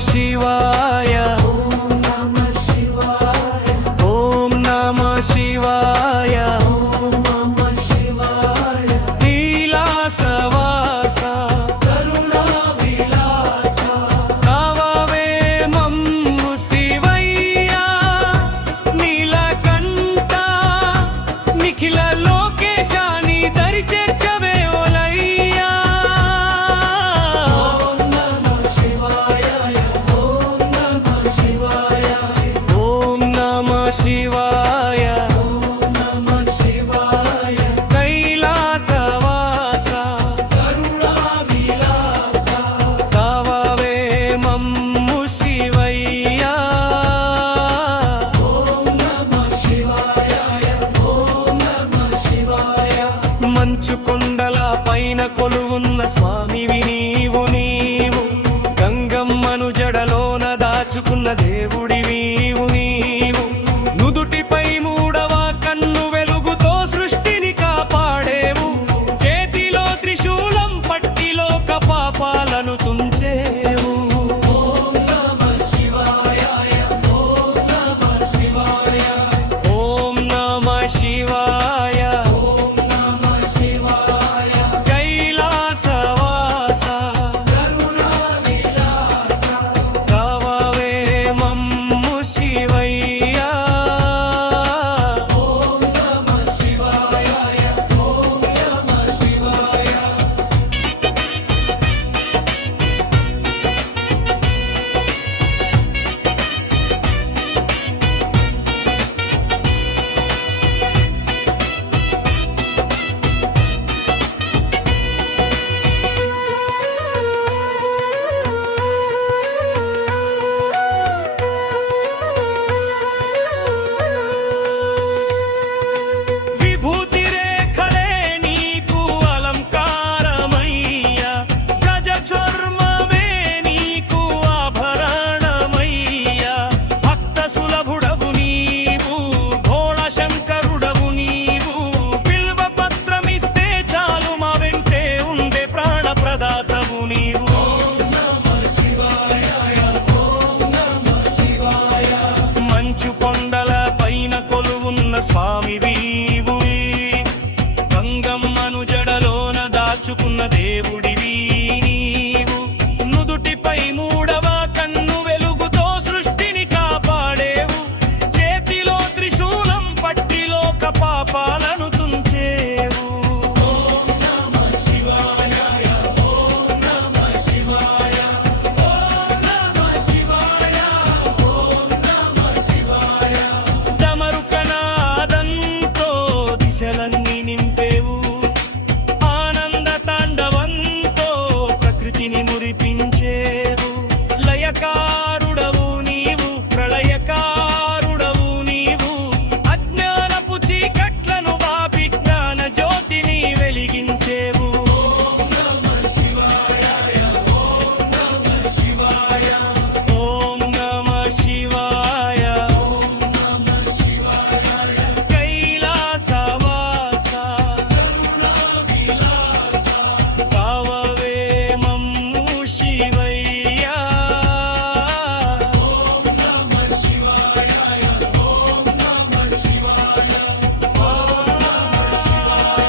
శివాయ ఓం నమః శివాయ నీలాసవాస కరుణా విలాస కావవే మమ్ము శివయ్య నీలకంఠ నిఖిల లోకేశాని దరి చేర్చవే ఓలయ్యా శివాయ కైలాసవాస కరుణా విలాస కావవే మమ్ము శివయ్య ఓం నమః శివాయ ఓం నమః శివాయ మంచు కొండల పైన కొలువున్న స్వామివి నీవు గంగమ్మను జడలోన దాచుకున్న దేవుడివి నీవు నుదుటిపై మూడవ కన్ను వెలుగుతో సృష్టిని కాపాడేవు చేతిలో త్రిశూలం పట్టిలో పాపాలను తుంచేవు ఓం నమః శివాయ ఓం నమః శివాయ ఓం నమః శివాయ ఓం నమః శివాయ కైలాసవాస కరుణా విలాస కావవే మమ్ము శివయ్య స్వామి వీవు గంగమ్మను జడలోన దాచుకున్న దేవుడివి నీవు నుదుటిపై మూడవ కన్ను వెలుగుతో సృష్టిని కాపాడేవు చేతిలో త్రిశూలం పట్టిలో పాపాలను తుంచేవు ఓం నమః శివాయ ఓం నమః శివాయ ఓం నమః శివాయ ఓం నమః శివాయ దిశలన్నీ నింపేవు ఆనంద తాండవంతో ప్రకృతిని మురిపించేవు లయకారుడవు నీవు ప్రళయకారుడవు నీవు అజ్ఞానపు చీకట్లను బాపి జ్ఞాన జ్యోతిని వెలిగించేవు ఓం నమః శివాయ ఓం నమః శివాయ ఓం నమః శివాయ ఓం నమః శివాయ కైలాస కావవే మమ్ము శివయ్య ఓం నమః శివాయ ఓం నమః శివాయ ఓం నమః శివాయ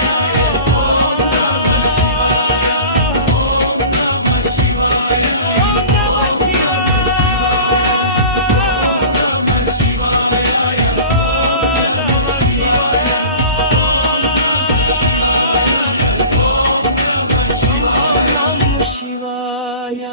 ఓం నమః శివాయ ఓం నమః శివాయ